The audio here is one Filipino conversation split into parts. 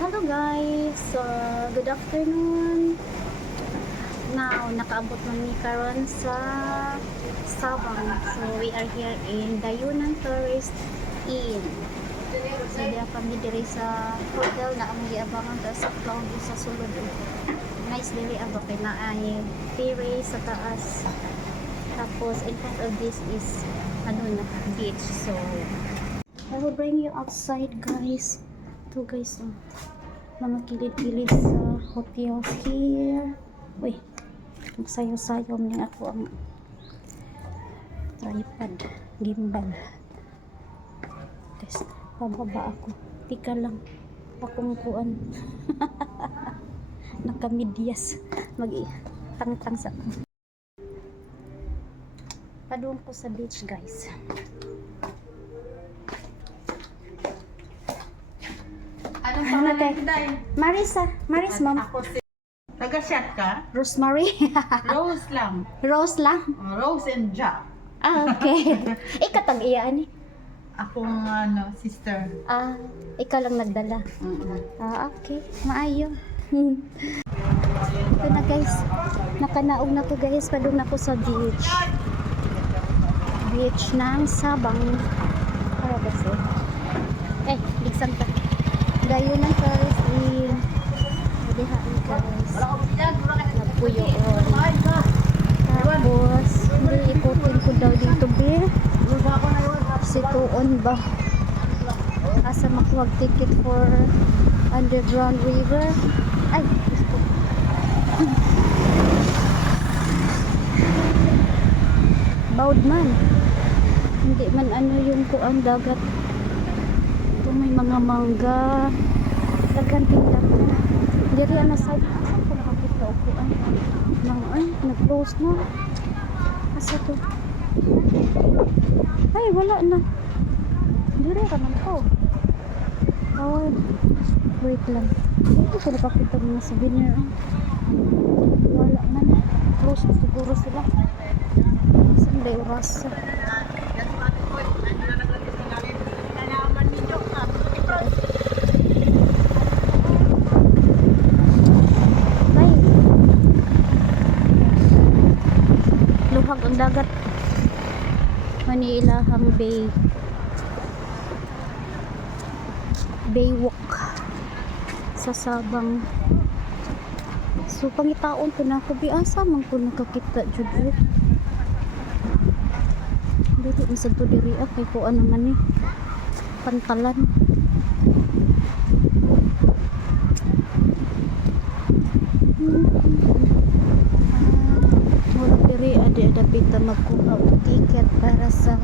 Hello guys, good afternoon. Now, nakaabot man mi karon sa Sabang. So, we are here in Dayunan Tourist Inn. So, diya kami diri sa hotel na ang giabangan ta sa cloud sa sulod. Nice diri ang bakay na ay ferry sa taas. Tapos, in front of this is beach. So, I will bring you outside guys. Ito guys, mga kilid-kilid sa hotel here. Uy, magsayaw-sayaw na ako ang tripod, gimbal. Tapos, pababa ako. Tika lang, akong kuan. Nakamidyas. Mag-tang-tang sa ako. Padung ko sa beach guys. Anong pangalan mo, Day? Marisa. Maris, ma'am. Ako si... Taga-shot ka? Rosemary. Rose lang. Rose lang. Rose and Jack. Ah, okay. Ikatag iyaan eh. Akong sister. Ah, ikaw lang nagdala. Ah, okay. Maayo. Ito na guys. Nakanaog na ko guys. Padung na ko sa beach. Beach ng Sabang. Para ba siya? Ligsan ka. Dayunan Tourist Inn. Nadihaan guys. Nagpuyo on. Tapos, hindi ikutin ko daw dito be. Situon ba? Asa makuha ticket for underground river. Ay, gusto. Bawd man. Hindi man ano yung kuang dagat. Ito may mga mangga. Dagan tingnan. Diri ana sa saan ko nakakita o kuan. Ay, nag-close na. Asa to? Ay, wala na. Diri ka man to. Oh, wait lang. Hindi ko nakakita mga souvenir. Wala man. Close na siguro sila. Saan ba yung rasa? Ay. Luhag ang dagat. Manilahang Baywalk sa Sabang. So pangitaon ko na ako biasa man ko nakakita jud. Dito masad to diri kay kuan naman ni pantalan. Wala diri ada pita magkuha og ticket para sa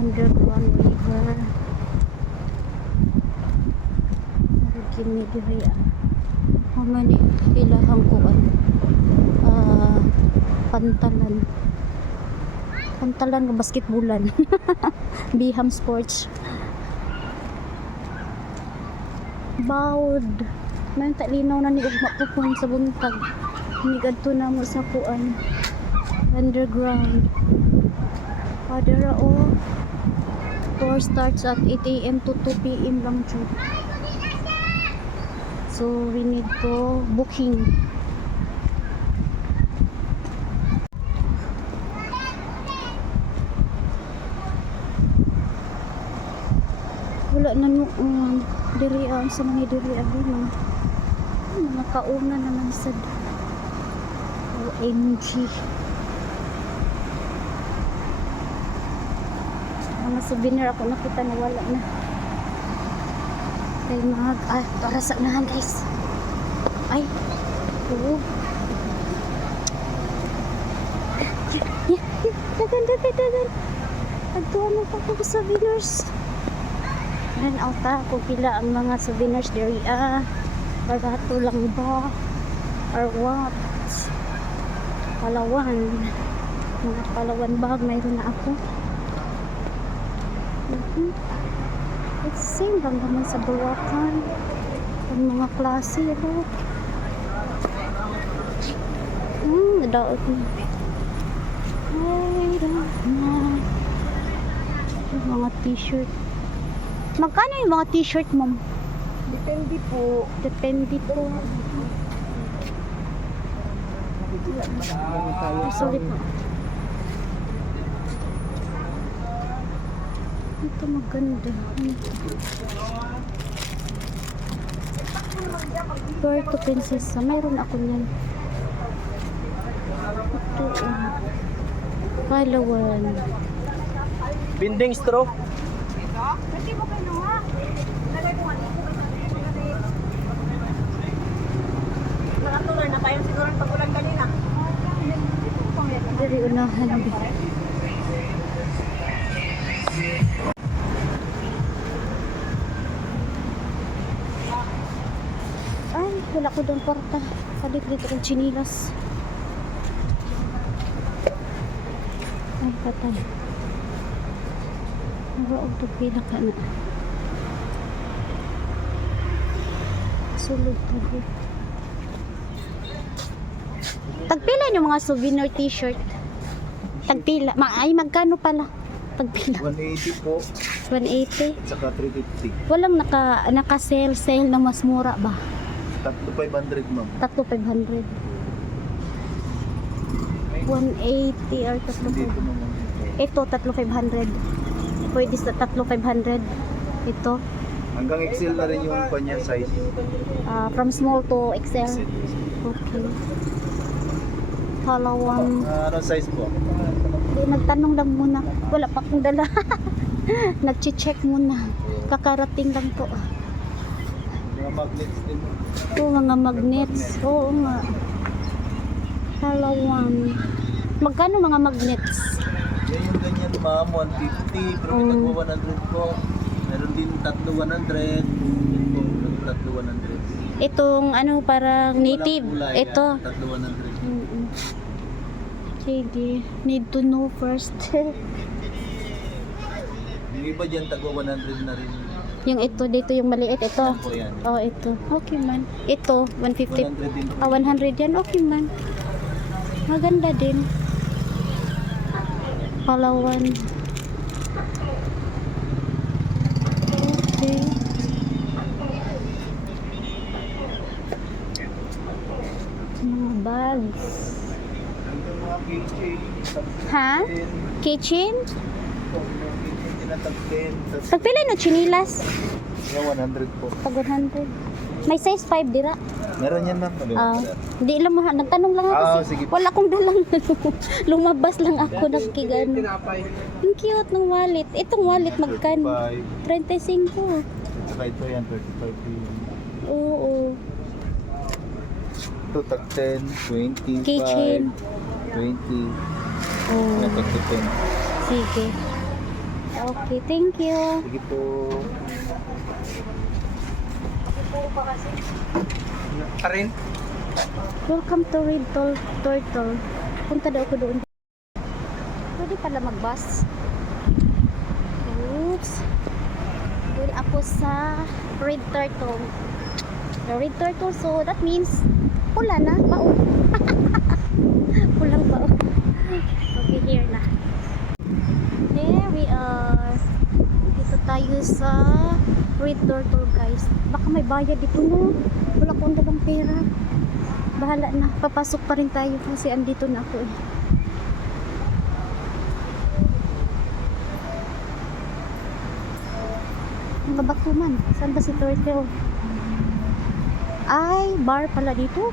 underground river. Kini diri mani ilahang kuan pantalan ng basketbolan. Biham Sports. Bawd. May talinaw na ni ugma ko sa buntag. Migadto na mo sa kuan underground. Adara o tour starts at 8 AM to 2 PM lang jud. So we need to booking. Wala na noon diri sa mga diri abin. Mga kauna naman sad. OMG. Mga souvenir ako nakita na wala na. Kay para sa nahan guys. Ay. Oo. Dagan. Agtuan mo pa ko sa souvenirs. Then alta ko pila ang mga souvenirs diri barato lang ba or what? Palawan. Mga Palawan bag mayroon na ako. It's same lang naman sa Bulacan. Ang mga klase ito. Nadaot na. Ay, mga t-shirt. Magkano yung mga t-shirt, ma'am? Depende po. Depende po. Sorry po. Ito maganda. Puerto Princesa. Mayroon ako niyan. Ito. Palawan. Binding straw. Dari unahan. Ay, wala ko doon kwarta. Salit dito ng chinilas. Ay, patay. Naroon ito pila ka na. Sulod tabi. Tagpila yung mga souvenir t-shirt. Tagpila. Ay, magkano pala? Tagpila. 180 po. 180. Saka 350. Walang naka-sale na mas mura ba? 3,500 ma'am. 3,500. 180 or Hindi po 3,500. naman. Ito, 3,500. Pwede sa 3,500. Ito. Hanggang XL na rin yung kanya size. From small to XL. Okay. Palawan. Anong size po? Nagtanong lang muna. Wala pa akong dala. Nag-check muna. Kakarating lang po. Mga magnets din. Oo, mga magnets. Oo nga. Palawan. Magkano mga magnets? Yan yung ganyan ma'am, 150. Pero may tagwa 100 po. Meron din 3,100. Ito, 3,100. Itong ano, parang native. Ito. 3,100. Sige. Need to know first. Yung iba dyan, tagwa 100 na rin. Yung ito, dito yung maliit. Ito. Po yan. Oh, ito. Okay man. Ito, 150. 100 din. 100 yan. Okay man. Maganda din. Palawan. Okay. Mga bags. Hanggang mga keychain. Ha? Kitchen? Tinatagpin. Pagpila na chinilas? Yung 100 po. Pag 100. May size 5 dira. Meron yan ma'am. Hindi lang nagtanong lang ako kasi sige. wala akong dalang lumabas lang ako nagkigano. Ang cute ng wallet. Itong wallet magkano? 35. Saka ito yan, 35 po yun. Oo. Ito, tag 10, 20, Kitchen. 20. Oh, Yan, tag 10. sige. Okay, thank you. Sige po. Karin? Welcome to Red Turtle. Punta daw ako doon. Pwede pala mag-bus. Oops. Doon ako sa Red Turtle. The Red Turtle, so that means pula na, bao. Pulang bao. Okay, here na. There we are. Dito tayo sa Red Turtle, guys. Baka may bayad dito, no? Wala akong dalang pera. Bahala na. Papasok pa rin tayo kasi andito na ako eh. Ang babatuman. Saan ba si Turtle? Ay, bar pala dito.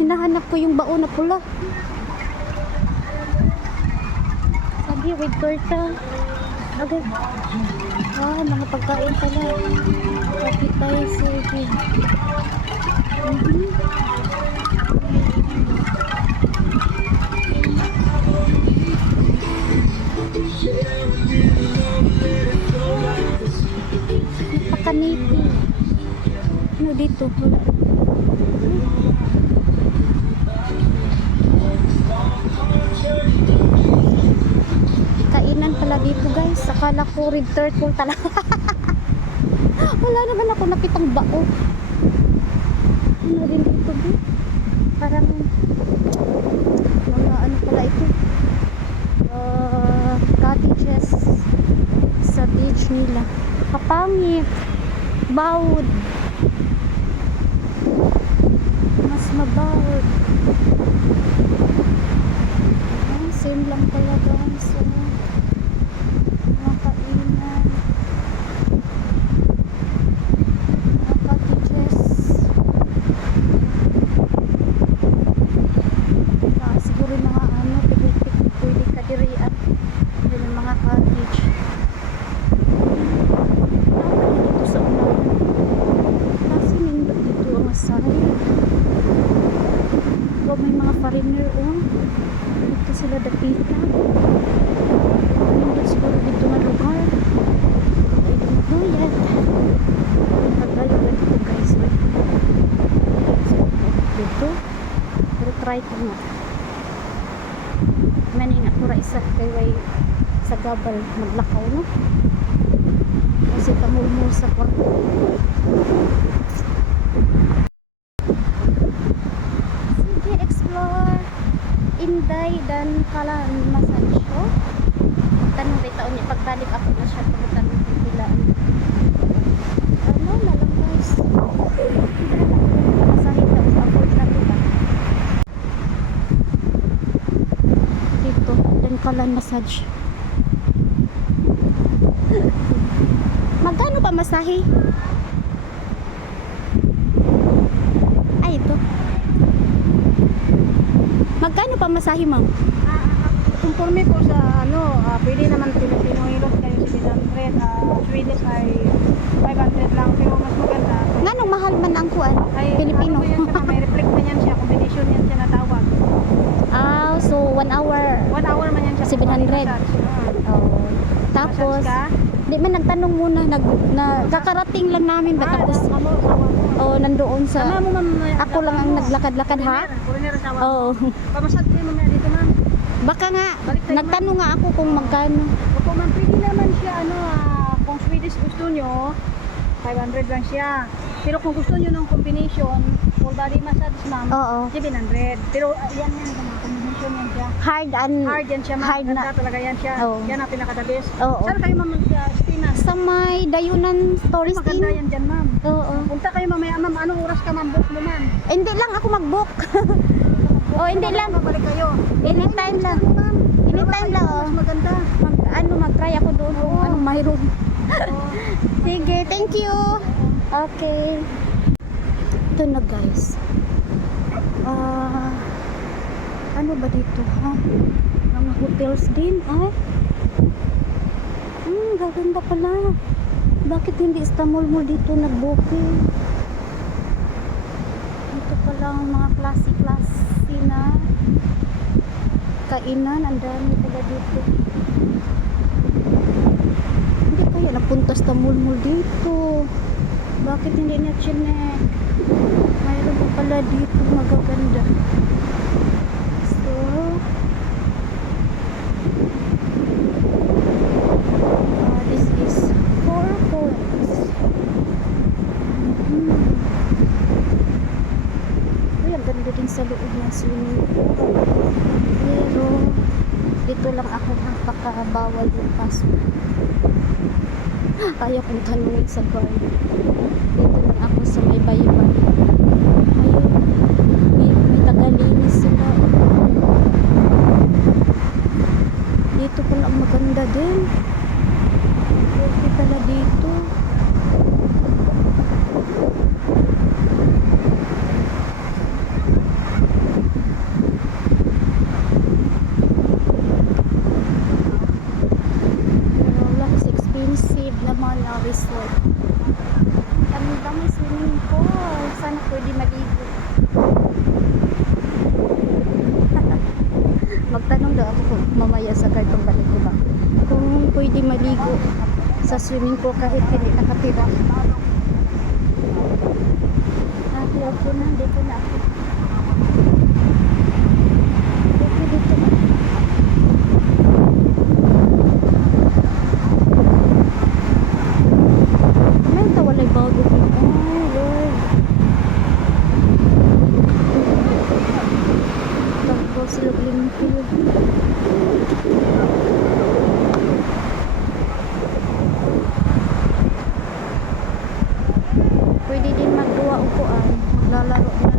Hinahanap ko yung bao na pula. Sabi, with Turtle. Okay. Mga pagkain pala. Appetizer. Napaka-native. Ano dito? Wala. Kainan pala dito, guys. Akala ko Red Turtle talaga. Wala naman ako nakitang bao. Ano rin dito, ba? Parang mga ano pala ito. mainit. Bawod. Mas mabawod. Same lang pala guys. Mga kainan. Mga cottages. Siguro mga pwede kadirian. Yun yung mga cottage. Dito sa unahan. Kasi nindot dito ang asay. May mga foreigner dito sila dapita. Nindot siguro dito nga lugar. I don't know yet. Paglayo ba dito guys? Dito. Pero try ko nga. Maning ako ra isa kay way sa gabal maglakaw no. Kasi tamulmul sa kwarto. Sige, explore. Inday dan kalan massage show. Tanong rin taon niya pagbalik ako na siya pagtanong kung pilaan. Ano na lang guys. Masahit na sa afford na diba? Dito, dan kalan massage. Magkano pa masahe? Ay, ito. Magkano pa masahe, ma'am? Conforme po sa pwede naman Filipino Heroes kayo 700, Swedish ay 500 lang, pero mas maganda. Nganong mahal man ang kuan? Filipino. Ano yan siya, may reflect na yan siya, combination yan siya na tawag. Ah, so 1 hour. 1 hour man yan siya. 700. Oh. Tapos, di man nagtanong muna, kakarating lang namin ba tapos nandoon sa ako lang ang naglakad-lakad ha? Oo. Pamasad kayo mamaya dito ma'am. Baka nga nagtanong nga ako kung magkano. Opo ma'am, pwede naman siya kung Swedish gusto nyo 500 lang siya. Pero kung gusto nyo ng combination full body massage ma'am, Oo. 700. Pero yan combination yan siya. Hard Yan siya ma'am. hard na. Ganda talaga yan siya. Oo. Yan ang pinaka-the best. Oo. Saan kayo ma'am mag-stay na? Sa may Dayunan Tourist Maganda Inn. yan dyan ma'am. Oo. Punta kayo mamaya ma'am. Anong oras ka ma'am? Book mo ma'am. Hindi lang ako mag-book. Oh, hindi lang. Babalik kayo. Anytime lang. Ma'am. Anytime lang. Mas maganda. Mag-try ako doon kung Oo. anong mayroon. Oo. Sige, thank you. Okay. Ito na guys. Ano ba dito ha? Mga hotels din ay. Gaganda pala. Bakit hindi Istanbul mo dito nag-booking? Dito pala ang mga klase-klase na kainan. Ang dami pala dito. Hindi kaya napunta sa Istanbul dito. Bakit hindi na chinek? Mayroon pa pala dito magaganda. So, this is 4 points. Uy, ang ganda din sa loob ng swimming pool. Pero, dito lang ako nakakabawal yung password. Kaya kong tanungin sa guard. Dito lang ako sa may baybay. Ayun. May tagalinis sila. Dito pala ang maganda din. Pwede pala dito. Naman ang resort. Ang dami swimming pool. Sana pwede maligo. Magtanong daw ako mamaya sa guard kung balik ko ba. Kung pwede maligo sa swimming pool kahit hindi nakatira. Nakatira ko na. Dito na ako. Dito na. Walay bago dito. Oh, Lord. Tapos sila limpyo. Pwede din magduwa upuan. Maglalaro din